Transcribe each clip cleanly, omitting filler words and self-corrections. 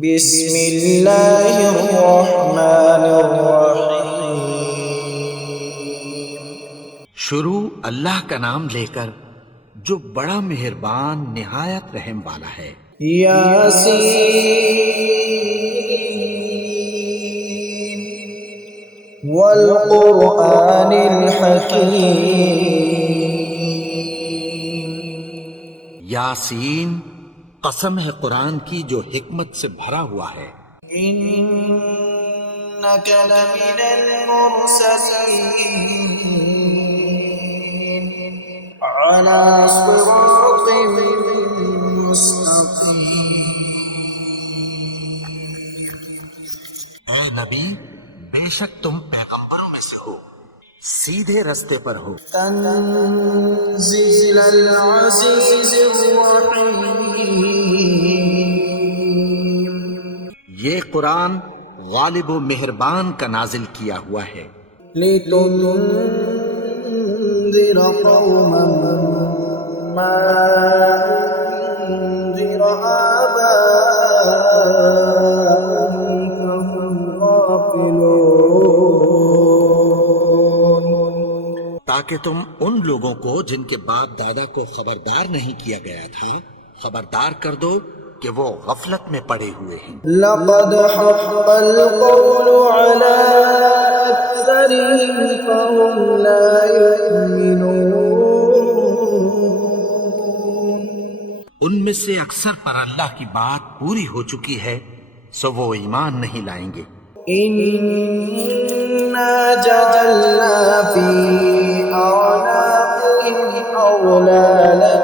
بسم اللہ الرحمن الرحیم۔ شروع اللہ کا نام لے کر جو بڑا مہربان نہایت رحم والا ہے۔ یاسین والقرآن الحکیم۔ یاسین، قسم ہے قرآن کی جو حکمت سے بھرا ہوا ہے۔ انک لمن المرسلین علی صراط مستقیم۔ اے نبی، بے شک تم پیغمبروں میں سے ہو، سیدھے رستے پر ہو۔ تنزیل العزیز الرحیم۔ یہ قرآن غالب و مہربان کا نازل کیا ہوا ہے۔ لتنذر قوما ما انذر آباؤهم فهم غافلون۔ تاکہ تم ان لوگوں کو جن کے باپ دادا کو خبردار نہیں کیا گیا تھا خبردار کر دو کہ وہ غفلت میں پڑے ہوئے ہیں۔ لقد حق القول على أكثرهم فهم لا يؤمنون۔ ان میں سے اکثر پر اللہ کی بات پوری ہو چکی ہے سو وہ ایمان نہیں لائیں گے۔ إنا جعلنا في أعناقهم أغلالا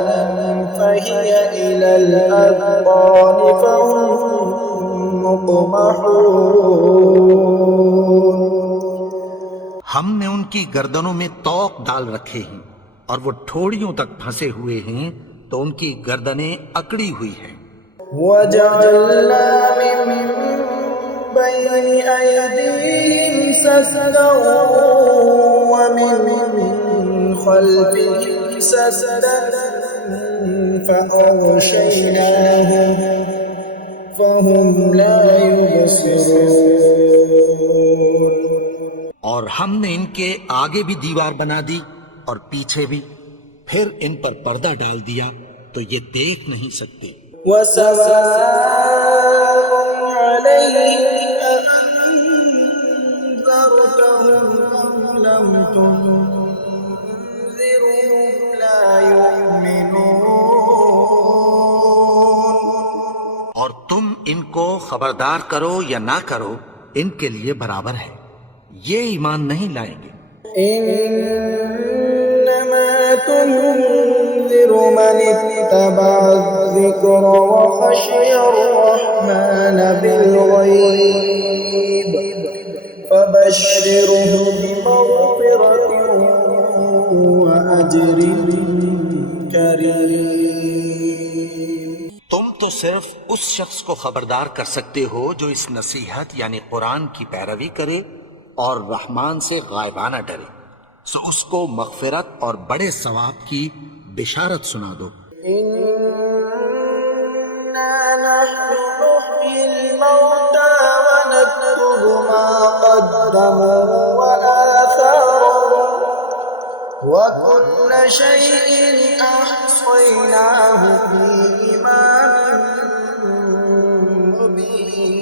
فهي إلى الأذقان فهم مقمحون۔ ہم نے ان کی گردنوں میں طوق ڈال رکھے ہیں اور وہ ٹھوڑیوں تک پھنسے ہوئے ہیں تو ان کی گردنیں اکڑی ہوئی ہیں۔ وجعلنا من بين أيديهم سدا ومن خلفهم سدا فأغشيناهم فهم لا يبصرون۔ اور ہم نے ان کے آگے بھی دیوار بنا دی اور پیچھے بھی، پھر ان پر پردہ ڈال دیا تو یہ دیکھ نہیں سکتے۔ وسواء عليهم أأنذرتهم أم لم تنذرهم لا يؤمنون۔ اور تم ان کو خبردار کرو یا نہ کرو ان کے لیے برابر ہے، یہ ایمان نہیں لائیں گے۔ إنما تنذر من اتبع الذكر وخشي الرحمن بالغيب فبشره بمغفرة وأجر كريم۔ تم تو صرف اس شخص کو خبردار کر سکتے ہو جو اس نصیحت یعنی قرآن کی پیروی کرے اور رحمان سے غائبانہ ڈرے، سو اس کو مغفرت اور بڑے ثواب کی بشارت سنا دو۔ إنا نحن نحيي الموتى ونكتب ما قدموا وآثارهم وكل شيء أحصيناه في إمام مبين۔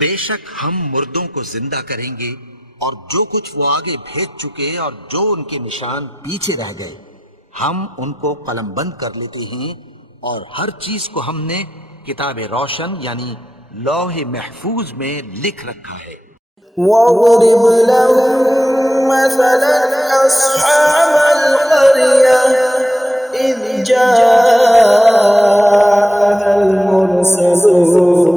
بے شک ہم مردوں کو زندہ کریں گے اور جو کچھ وہ آگے بھیج چکے اور جو ان کے نشان پیچھے رہ گئے ہم ان کو قلم بند کر لیتے ہیں، اور ہر چیز کو ہم نے کتاب روشن یعنی لوح محفوظ میں لکھ رکھا ہے۔ واضرب لهم مثلا أصحاب القرية إذ جاءها المرسلون۔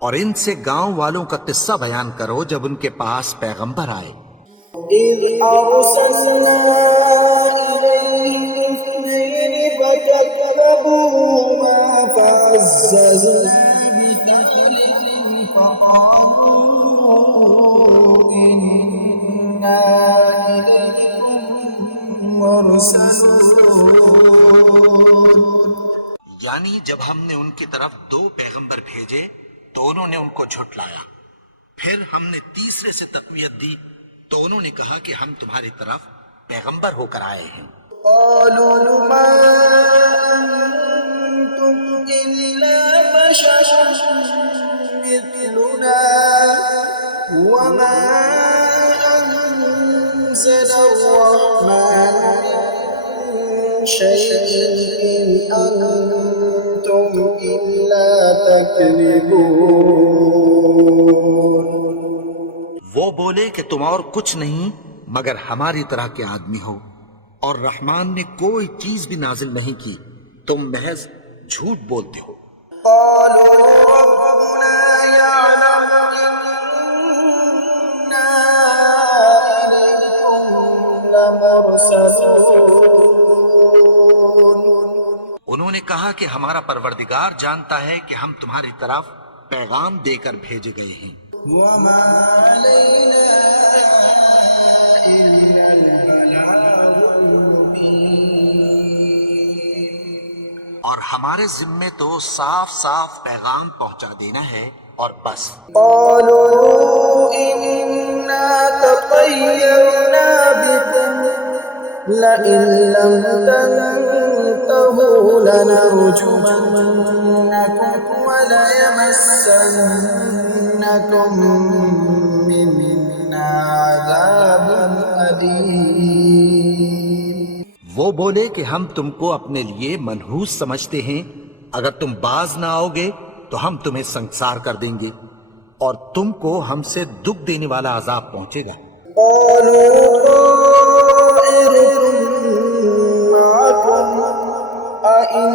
اور ان سے گاؤں والوں کا قصہ بیان کرو جب ان کے پاس پیغمبر آئے۔ إذ أرسلنا إليهم اثنين فكذبوهما فعززنا بثالث فقالوا إنا إليكم مرسلون۔ یعنی جب ہم نے ان کی طرف 2 پیغمبر بھیجے تو انہوں نے ان کو جھٹلایا، پھر ہم نے تیسرے سے تقویت دی تو انہوں نے کہا کہ ہم تمہاری طرف پیغمبر ہو کر آئے ہیں۔ قالوا ما أنتم إلا بشر مثلنا وما أنزل الرحمن من شيء إن أنتم إلا تكذبون۔ وہ بولے کہ تم اور کچھ نہیں مگر ہماری طرح کے آدمی ہو، اور رحمان نے کوئی چیز بھی نازل نہیں کی، تم محض جھوٹ بولتے ہو۔ قالوا ربنا يعلم إنا إليكم لمرسلون۔ انہوں نے کہا کہ ہمارا پروردگار جانتا ہے کہ ہم تمہاری طرف پیغام دے کر بھیجے گئے ہیں، وما علينا إلا البلاغ المبين۔ اور ہمارے ذمے تو صاف صاف پیغام پہنچا دینا ہے اور بس۔ قالوا إنا تطيرنا بكم لئن لم تنتهوا لنرجمنكم وليمسنكم منا عذاب أليم۔ وہ بولے کہ ہم تم کو اپنے لیے منحوس سمجھتے ہیں، اگر تم باز نہ آؤ گے تو ہم تمہیں سنسار کر دیں گے اور تم کو ہم سے دکھ دینے والا عذاب پہنچے گا۔ قالوا طائركم معكم أئن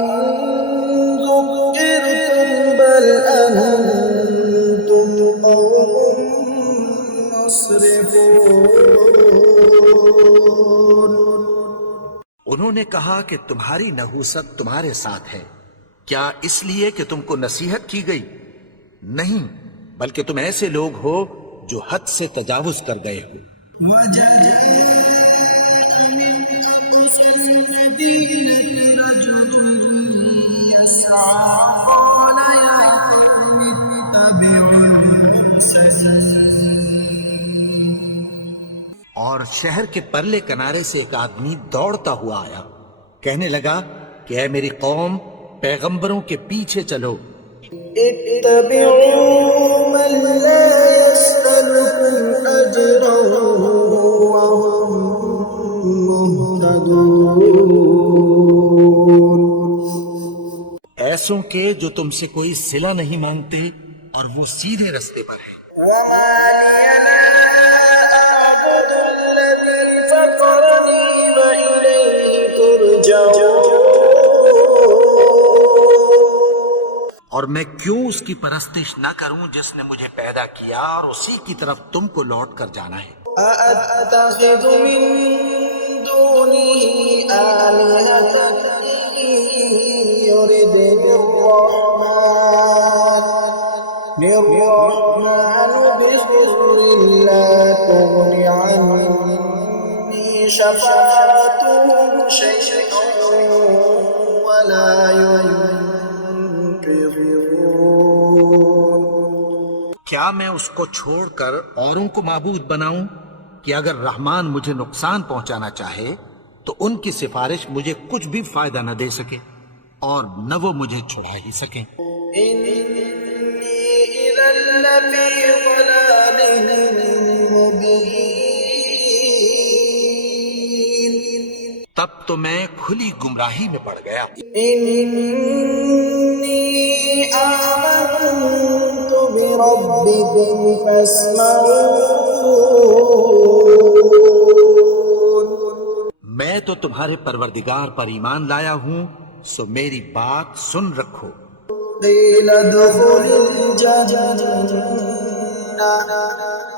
ذكرتم بل أنتم قوم مسرفون۔ انہوں نے کہا کہ تمہاری نحوست تمہارے ساتھ ہے، کیا اس لیے کہ تم کو نصیحت کی گئی؟ نہیں، بلکہ تم ایسے لوگ ہو جو حد سے تجاوز کر گئے ہو۔ وجاء من أقصى المدينة رجل يسعى قال يا قوم اتبعوا المرسلين۔ اور شہر کے پرلے کنارے سے ایک آدمی دوڑتا ہوا آیا، کہنے لگا کہ اے میری قوم، پیغمبروں کے پیچھے چلو، اتبعوا من لا يسألكم أجرا وهم مهتدون۔ ایسوں کے جو تم سے کوئی صلہ نہیں مانگتے اور وہ سیدھے رستے پر ہیں۔ وما لي لا أعبد الذي فطرني وإليه ترجعون۔ اور میں کیوں اس کی پرستش نہ کروں جس نے مجھے پیدا کیا اور اسی کی طرف تم کو لوٹ کر جانا ہے۔ أأتخذ من دونه آلهة إن يردني الرحمن بضر لا تغن عني شفاعتهم شيئا ولا ينقذون۔ کیا میں اس کو چھوڑ کر اوروں کو معبود بناؤں کہ اگر رحمان مجھے نقصان پہنچانا چاہے تو ان کی سفارش مجھے کچھ بھی فائدہ نہ دے سکے اور نہ وہ مجھے چھڑا ہی سکیں۔ إني إذا لفي ضلال مبين۔ تب تو میں کھلی گمراہی میں پڑ گیا۔ إني آمنت بربكم فاسمعون۔ میں تو تمہارے پروردگار پر ایمان لایا ہوں، سو میری بات سن رکھو۔ قيل ادخل الجنة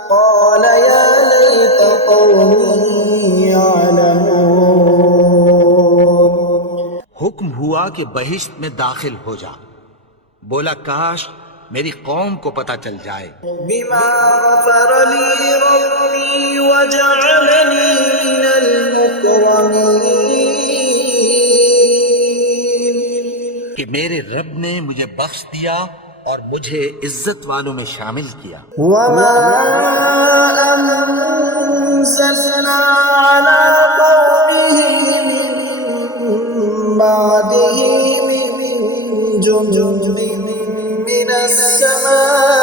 قال يا ليت قومي يعلمون۔ حکم ہوا کہ بہشت میں داخل ہو جا، بولا کاش میری قوم کو پتہ چل جائے۔ بما غفر لي ربي وجعلني من المكرمين۔ کہ میرے رب نے مجھے بخش دیا اور مجھے عزت والوں میں شامل کیا. وما أنزلنا على قومه من بعده من جند من السماء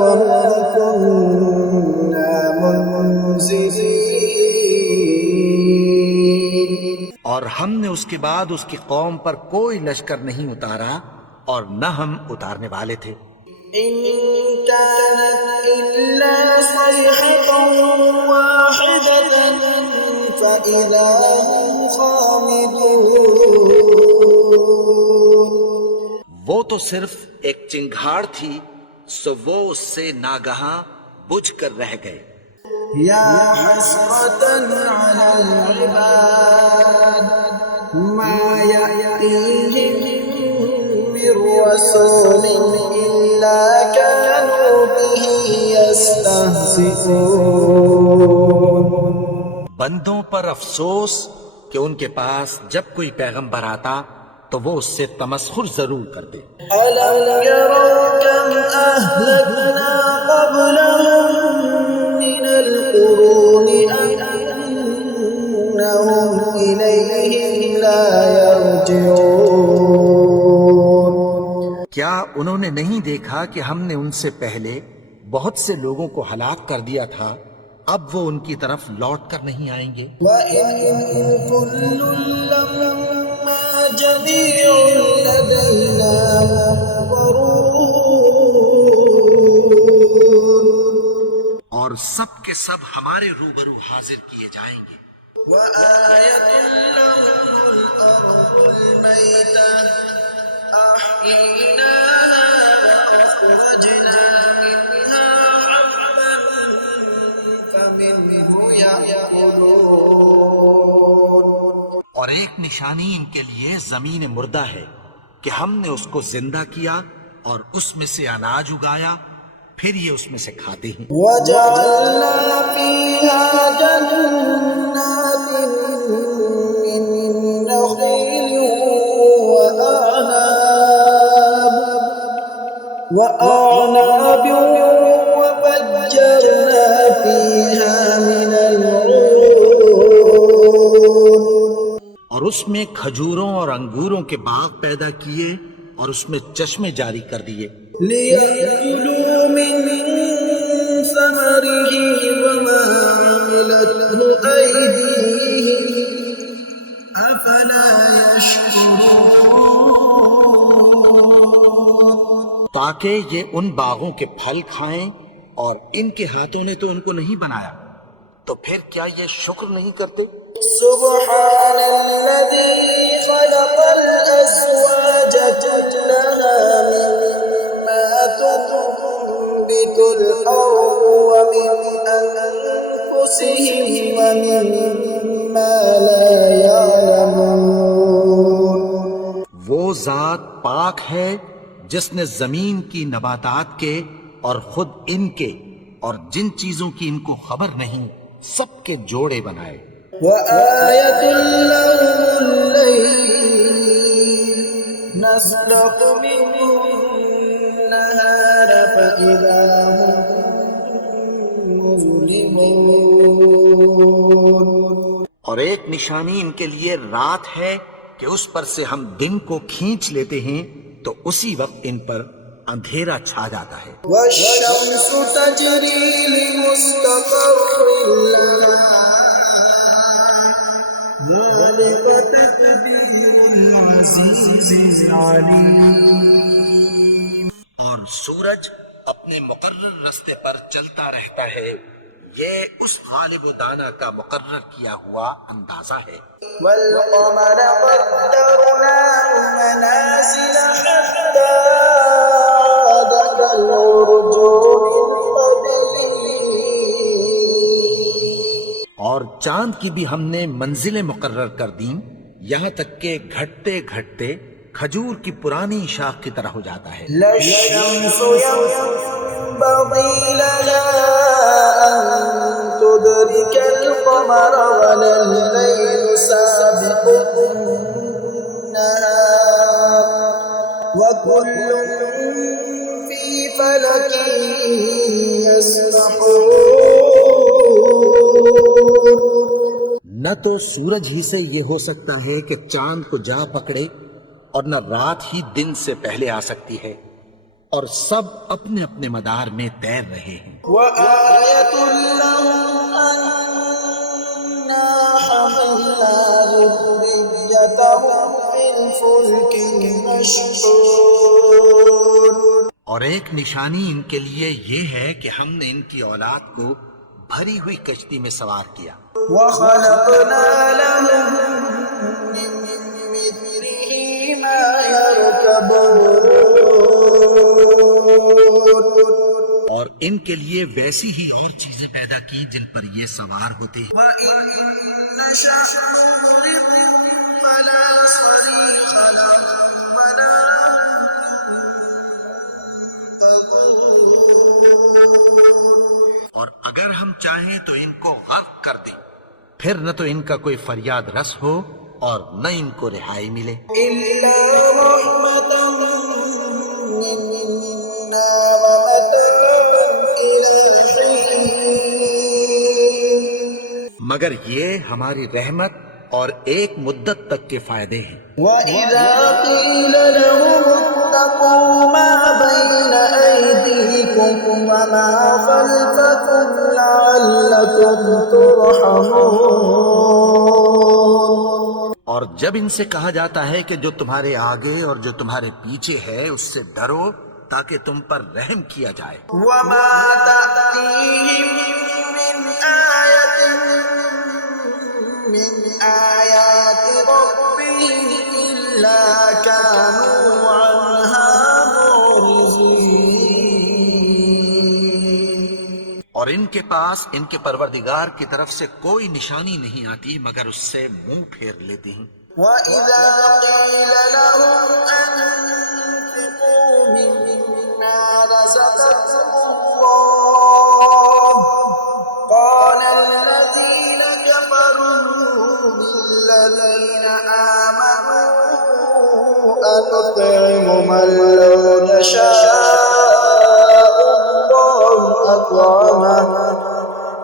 وما كنا منزلين. اور ہم نے اس کے بعد اس کی قوم پر کوئی لشکر نہیں اتارا اور نہ ہم اتارنے والے تھے. إن كانت إلا صيحة واحدة فإذا هم خامدون. وہ تو صرف ایک چنگھاڑ تھی سو وہ اس سے ناگہاں بجھ کر رہ گئے. يا حسرة على العباد ما يأتيهم من رسول إلا كانوا به يستهزئون. بندوں پر افسوس کہ ان کے پاس جب کوئی پیغمبر آتا تو وہ اس سے تمسخر ضرور کرتے. ألم يروا كم أهلكنا قبلهم من القرون أنهم إليهم لا يرجعون. کیا انہوں نے نہیں دیکھا کہ ہم نے ان سے پہلے بہت سے لوگوں کو ہلاک کر دیا تھا، اب وہ ان کی طرف لوٹ کر نہیں آئیں گے؟ وَإِن كُلٌّ لَّمَّا جَمِيعٌ لَّدَيْنَا مُحْضَرُونَ. اور سب کے سب ہمارے روبرو حاضر کیے جائیں گے. وَآيَةٌ لَّهُمُ الْأَرْضُ الْمَيْتَةُ أَحْيَيْنَاهَا وَأَخْرَجْنَا مِنْهَا حَبًّا فَمِنْهُ يَأْكُلُونَ. اور ایک نشانی ان کے لیے زمین مردہ ہے کہ ہم نے اس کو زندہ کیا اور اس میں سے اناج اگایا، پھر یہ اس میں سے کھاتے ہیں. وَجَعَلْنَا فِيهَا جَنَّاتٍ مِّن نَّخِيلٍ وَأَعْنَابٍ وَفَجَّرْنَا فِيهَا مِنَ الْعُيُونِ. اور اس میں کھجوروں اور انگوروں کے باغ پیدا کیے اور اس میں چشمے جاری کر دیے. لِيَأْكُلُوا مِن ثَمَرِهِ وَمَا عَمِلَتْهُ أَيْدِيهِمْ أَفَلَا يَشْكُرُونَ. تاکہ یہ ان باغوں کے پھل کھائیں اور ان کے ہاتھوں نے تو ان کو نہیں بنایا، تو پھر کیا یہ شکر نہیں کرتے؟ سبحان الذي خلق الأزواج كلها مما تنبت الأرض ومن أنفسهم ومما لا يعلمون. وہ ذات پاک ہے جس نے زمین کی نباتات کے اور خود ان کے اور جن چیزوں کی ان کو خبر نہیں سب کے جوڑے بنائے. وآية لهم الليل نسلق منه النهار فإذا هم مظلمون. اور ایک نشانی ان کے لیے رات ہے کہ اس پر سے ہم دن کو کھینچ لیتے ہیں تو اسی وقت ان پر اندھیرا چھا جاتا ہے. والشمس تجري لمستقر لها ذلك تقدير العزيز العليم. اور سورج اپنے مقرر رستے پر چلتا رہتا ہے، یہ اس غالب و دانا کا مقرر کیا ہوا اندازہ ہے. والقمر قدرناه منازل حتى عاد كالعرجون القديم. اور چاند کی بھی ہم نے منزلیں مقرر کر دیں یہاں تک کہ گھٹتے گھٹتے کھجور کی پرانی شاخ کی طرح ہو جاتا ہے. لا الشمس ينبغي لها أن تدرك القمر ولا الليل سابق النهار وكل في فلك يسبحون. نہ تو سورج ہی سے یہ ہو سکتا ہے کہ چاند کو جا پکڑے، اور نہ رات ہی دن سے پہلے آ سکتی ہے، اور سب اپنے اپنے مدار میں تیر رہے ہیں۔ وآية لهم أنا حملنا ذريتهم في الفلك المشحون. اور ایک نشانی ان کے لیے یہ ہے کہ ہم نے ان کی اولاد کو بھری ہوئی کشتی میں سوار کیا، وخلقنا لهم من مثله ما يركبون. اور ان کے لیے ویسی ہی اور چیزیں پیدا کی جن پر یہ سوار ہوتے ہیں۔ وإن نشأ نغرقهم فلا صريخ لهم ولا ينقذون. اور اگر ہم چاہیں تو ان کو غرق کر دیں، پھر نہ تو ان کا کوئی فریاد رس ہو اور نہ ان کو رہائی ملے، إلا رحمة منا ومتاعا إلى حين. مگر یہ ہماری رحمت اور ایک مدت تک کے فائدے ہیں۔ وإذا قيل لهم اتقوا ما بين أيديكم وما خلفكم لعلكم ترحمون. اور جب ان سے کہا جاتا ہے کہ جو تمہارے آگے اور جو تمہارے پیچھے ہے اس سے ڈرو تاکہ تم پر رحم کیا جائے۔ وما تأتيهم من آية من آيات ربهم إلا كانوا عنها معرضين. اور ان کے پاس ان کے پروردگار کی طرف سے کوئی نشانی نہیں آتی مگر اس سے منہ پھیر لیتے ہیں۔ وإذا قيل لهم أنفقوا مما رزقكم الله قال الذين كفروا للذين آمنوا أنطعم من لو يشاء الله أطعمه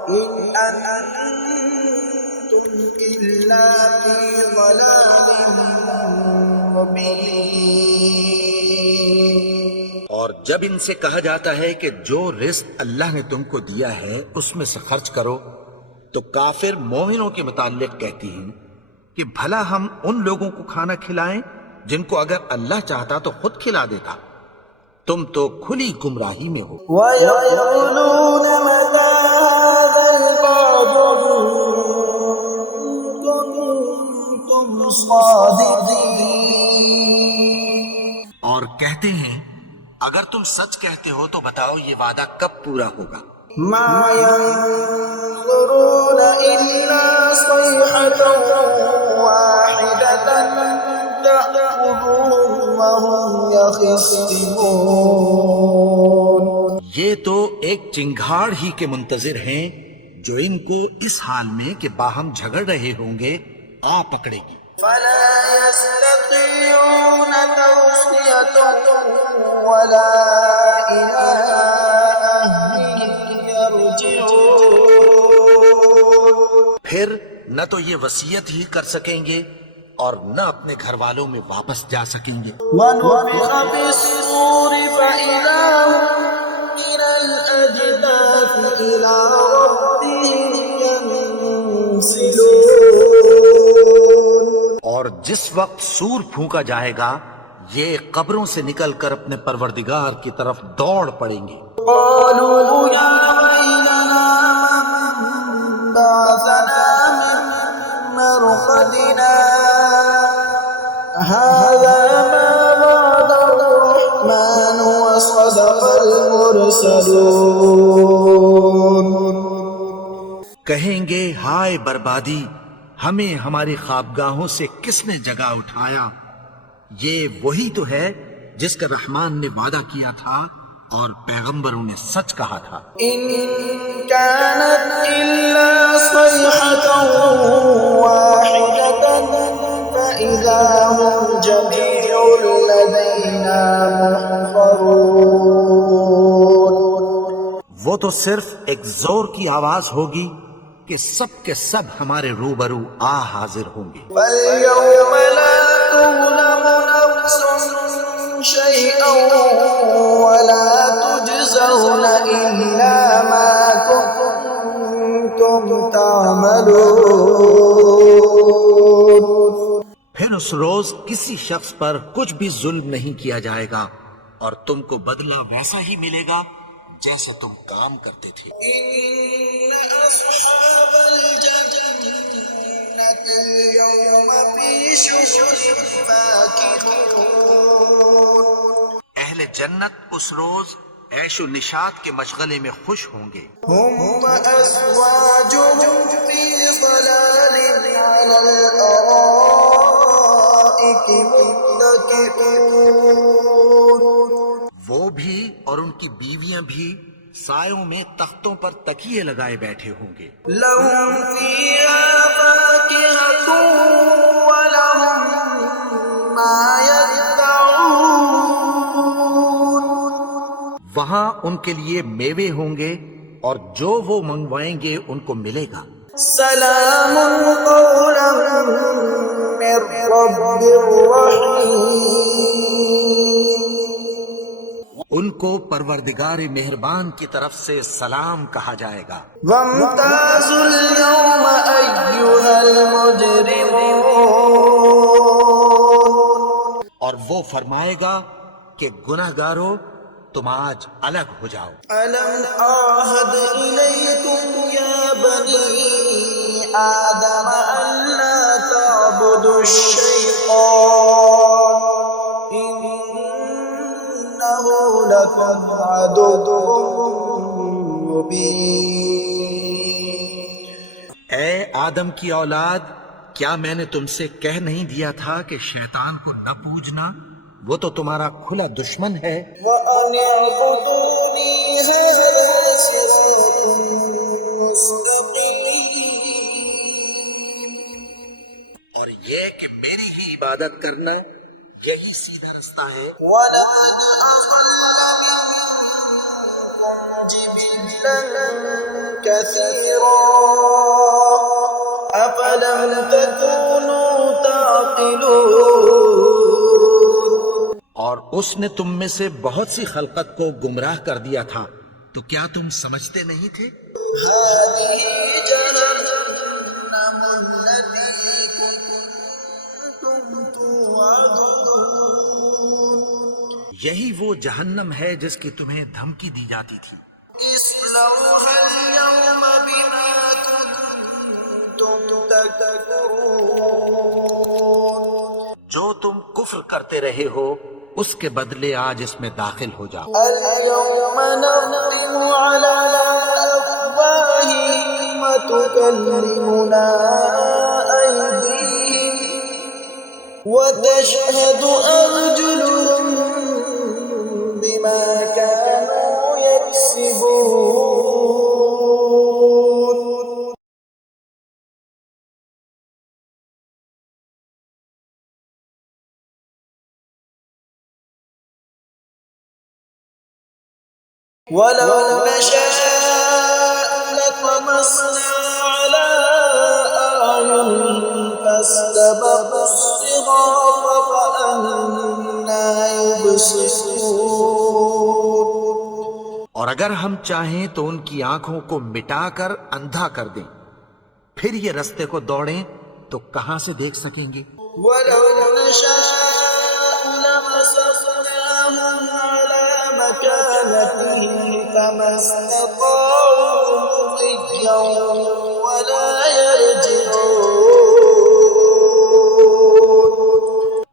إن أنتم إلا في ضلال مبين. اور جب ان سے کہا جاتا ہے کہ جو رزق اللہ نے تم کو دیا ہے اس میں سے خرچ کرو، تو کافر مومنوں کے متعلق کہتی ہیں کہ بھلا ہم ان لوگوں کو کھانا کھلائیں جن کو اگر اللہ چاہتا تو خود کھلا دیتا، تم تو کھلی گمراہی میں ہو۔ ويقولون متى هذا الوعد إن كنتم صادقين. اور کہتے ہیں اگر تم سچ کہتے ہو تو بتاؤ یہ وعدہ کب پورا ہوگا۔ ما ينظرون إلا صيحة واحدة تأخذهم وهم يخصمون. یہ تو ایک چنگھاڑ ہی کے منتظر ہیں جو ان کو اس حال میں کہ باہم جھگڑ رہے ہوں گے آ پکڑے گی۔ فلا يستطيعون توصية ولا إلى أهلهم يرجعون. پھر نہ تو یہ وصیت ہی کر سکیں گے اور نہ اپنے گھر والوں میں واپس جا سکیں گے۔ ونفخ في الصور فإذا هم من الأجداث إلى ربهم ينسلون. اور جس وقت سور پھونکا جائے گا یہ قبروں سے نکل کر اپنے پروردگار کی طرف دوڑ پڑیں گے۔ قالوا يا ويلنا من بعثنا من مرقدنا هذا ما وعد الرحمن وصدق المرسلون. کہیں گے ہائے بربادی، ہمیں ہماری خوابگاہوں سے کس نے جگا اٹھایا؟ یہ وہی تو ہے جس کا رحمان نے وعدہ کیا تھا اور پیغمبروں نے سچ کہا تھا۔ إن كانت إلا صيحة واحدة فإذا هم جميع لدينا محضرون. وہ تو صرف ایک زور کی آواز ہوگی کہ سب کے سب ہمارے روبرو حاضر ہوں گے. فاليوم لا تظلم نفس شيئا ولا تجزون إلا ما كنتم تعملون. پھر اس روز کسی شخص پر کچھ بھی ظلم نہیں کیا جائے گا اور تم کو بدلہ ویسا ہی ملے گا جیسے تم کام کرتے تھے. إن أصحاب الجنة اليوم في شغل فاكهون. اہل جنت اس روز عیش و نشاط کے مشغلے میں خوش ہوں گے. هم وأزواجهم في ظلال على الأرائك متكئون. وہ بھی اور ان کی بیویاں بھی سایوں میں تختوں پر تکیے لگائے بیٹھے ہوں گے. لهم فيها فاكهة ولهم ما يدعون. وہاں ان کے لیے میوے ہوں گے اور جو وہ منگوائیں گے ان کو ملے گا. سلام قولا من رب رحیم. ان کو پروردگار مہربان کی طرف سے سلام کہا جائے گا. وامتازوا اليوم أيها المجرمون. اور وہ فرمائے گا کہ گناہگارو تم آج الگ ہو جاؤ. ألم أعهد إليكم يا بني آدم ألا تعبدوا الشيطان إنه لكم عدو مبين. اے آدم کی اولاد، کیا میں نے تم سے کہہ نہیں دیا تھا کہ شیطان کو نہ پوجنا؟ وہ تو تمہارا کھلا دشمن ہے. وأن اعبدوني هذا صراط مستقيم. اور یہ کہ میری ہی عبادت کرنا یہی سیدھا رستہ ہے. ولقد أضل منكم جبلا كثيرا أفلم تكونوا تعقلون. اور اس نے تم میں سے بہت سی خلقت کو گمراہ کر دیا تھا، تو کیا تم سمجھتے نہیں تھے؟ هذه جهنم التي كنتم توعدون. یہی وہ جہنم ہے جس کی تمہیں دھمکی دی جاتی تھی. اصلوها اليوم بما كنتم تكفرون. جو تم کفر کرتے رہے ہو اس کے بدلے آج اس میں داخل ہو جاؤ. اليوم نختم على أفواههم وتكلمنا أيديهم وتشهد أرجلهم بما كانوا يكسبون. ولو نشاء لطمسنا على أعينهم فاستبقوا الصراط فأنى يبصرون. اور اگر ہم چاہیں تو ان کی آنکھوں کو مٹا کر اندھا کر دیں، پھر یہ رستے کو دوڑیں تو کہاں سے دیکھ سکیں گے. ولو نشاء لمسخناهم على مكانتهم فما استطاعوا مضيا ولا يرجعون.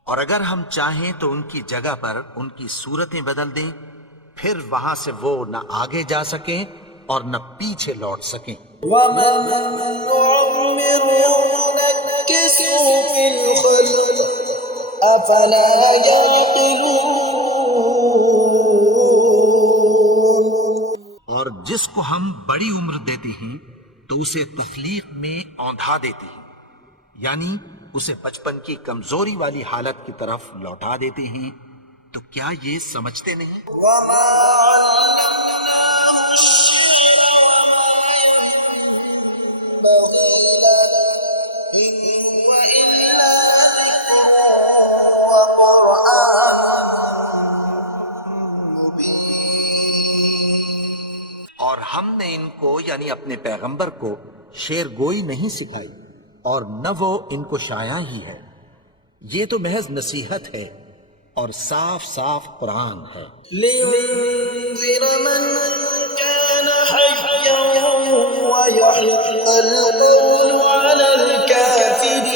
اور اگر ہم چاہیں تو ان کی جگہ پر ان کی صورتیں بدل دیں، پھر وہاں سے وہ نہ آگے جا سکیں اور نہ پیچھے لوٹ سکیں. ومن نعمره نكسه في الخلق أفلا يعقلون. اور جس کو ہم بڑی عمر دیتے ہیں تو اسے تخلیق میں اوندھا دیتے ہیں، یعنی اسے بچپن کی کمزوری والی حالت کی طرف لوٹا دیتے ہیں، تو کیا یہ سمجھتے نہیں؟ وما علمناه الشعر وما ينبغي له إن هو إلا ذكر وقرآن مبين. اور ہم نے ان کو یعنی اپنے پیغمبر کو شعر گوئی نہیں سکھائی، اور نہ وہ ان کو شایع ہی ہے، یہ تو محض نصیحت ہے اور صاف صاف قرآن ہے۔ لينذر من كان حيا ويحق القول على الكافرين.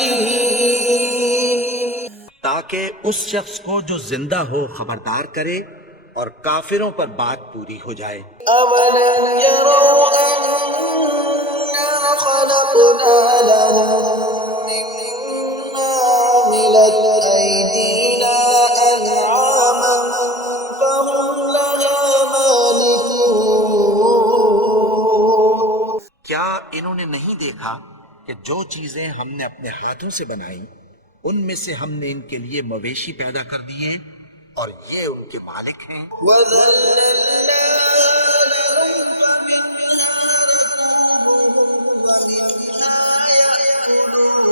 تاکہ اس شخص کو جو زندہ ہو خبردار کرے اور کافروں پر بات پوری ہو جائے۔ أولم يروا أنا خلقنا لهم مما عملت أيدينا أنعاما فهم لها مالكون. کیا انہوں نے نہیں دیکھا کہ جو چیزیں ہم نے اپنے ہاتھوں سے بنائیں ان میں سے ہم نے ان کے لیے مویشی پیدا کر دیے اور یہ ان کے مالک ہیں۔ وذللنا لهم فمنها ركوبهم ومنها يأكلون.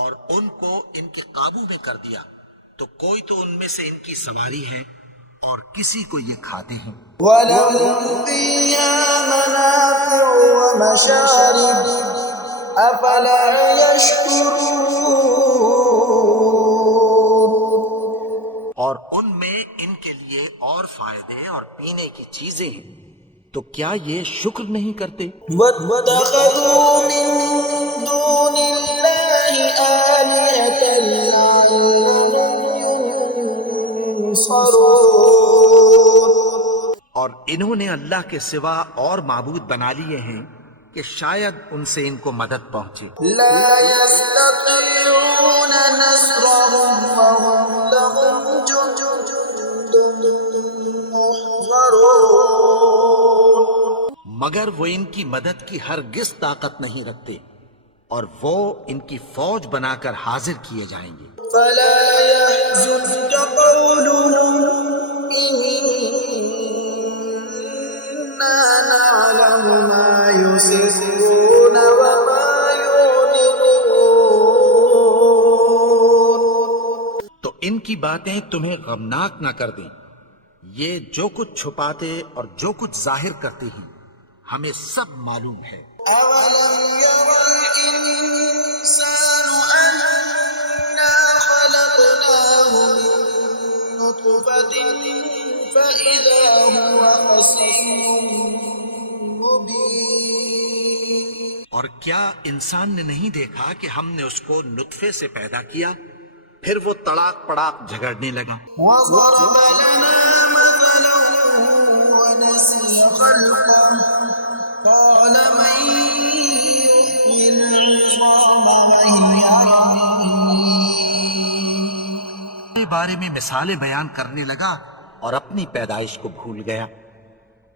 اور ان کو ان کے قابو میں کر دیا تو کوئی تو ان میں سے ان کی سواری ہے اور کسی کو یہ کھاتے ہیں۔ ولهم فيها منافع ومشارب أفلا يشكرون. اور ان میں ان کے لیے اور فائدے اور پینے کی چیزیں ہیں، تو کیا یہ شکر نہیں کرتے؟ واتخذوا من دون الله آلهة لعلهم ينصرون. اور انہوں نے اللہ کے سوا اور معبود بنا لیے ہیں کہ شاید ان سے ان کو مدد پہنچے۔ لا يستطيعون نصرهم وهم لهم جند محضرون. مگر وہ ان کی مدد کی ہرگز طاقت نہیں رکھتے، اور وہ ان کی فوج بنا کر حاضر کیے جائیں گے۔ فلا يحزنك قولهم إنا نعلم ما يسرون وما يعلنون. تو ان کی باتیں تمہیں غمناک نہ کر دیں، یہ جو کچھ چھپاتے اور جو کچھ ظاہر کرتے ہیں ہمیں سب معلوم ہے۔ أولم ير الإنسان أنا خلقناه من نطفة فإذا هو خصيم مبين. اور کیا انسان نے نہیں دیکھا کہ ہم نے اس کو نطفے سے پیدا کیا، پھر وہ تڑاک پڑاک جھگڑنے لگا۔ وضرب لنا مثلا ونسي خلقه قال من يحيي العظام وهي رميم. کے بارے میں مثالیں بیان کرنے لگا اور اپنی پیدائش کو بھول گیا۔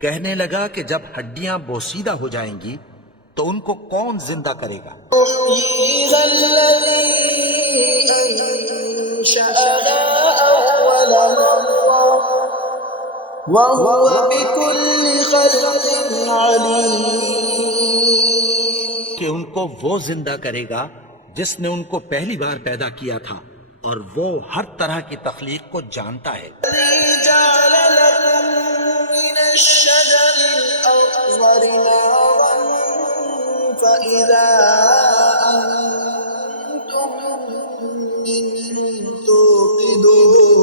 کہنے لگا کہ جب ہڈیاں بوسیدہ ہو جائیں گی تو ان کو کون زندہ کرے گا؟ يحييها الذي أنشأها أول مرة وهو بكل خلق عليم. کہ ان کو وہ زندہ کرے گا جس نے ان کو پہلی بار پیدا کیا تھا، اور وہ ہر طرح کی تخلیق کو جانتا ہے۔ الذي جعل لكم من الشجر الأخضر نارا فإذا أنتم منه توقدون.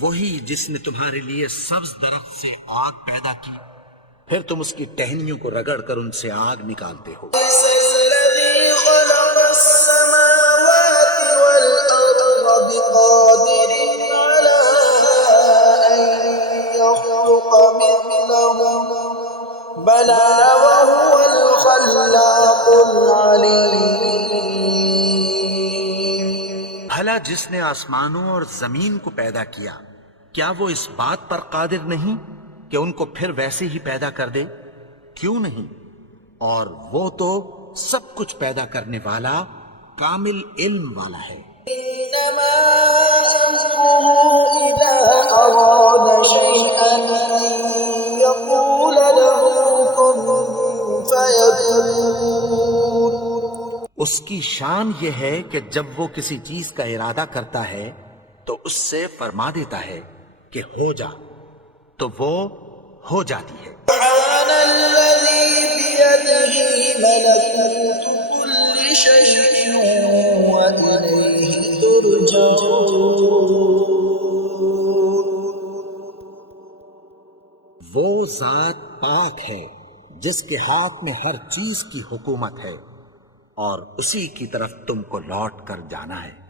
وہی جس نے تمہارے لیے سبز درخت سے آگ پیدا کی، پھر تم اس کی ٹہنیوں کو رگڑ کر ان سے آگ نکالتے ہو۔ الذي خلق السماوات والأرض بقادر على أن يخلق مثلهم بلى وهو الخلاق العليم. بھلا جس نے آسمانوں اور زمین کو پیدا کیا، کیا وہ اس بات پر قادر نہیں کہ ان کو پھر ویسے ہی پیدا کر دے؟ کیوں نہیں؟ اور وہ تو سب کچھ پیدا کرنے والا کامل علم والا ہے۔ إنما أمره إذا أراد شيئا أن يقول له كن فيكون۔ اس کی شان یہ ہے کہ جب وہ کسی چیز کا ارادہ کرتا ہے تو اس سے فرما دیتا ہے کہ ہو جا، تو وہ ہو جاتی ہے۔ سبحان الذي بيده ملكوت كل شيء وإليه ترجعون۔ وہ ذات پاک ہے جس کے ہاتھ میں ہر چیز کی حکومت ہے اور اسی کی طرف تم کو لوٹ کر جانا ہے۔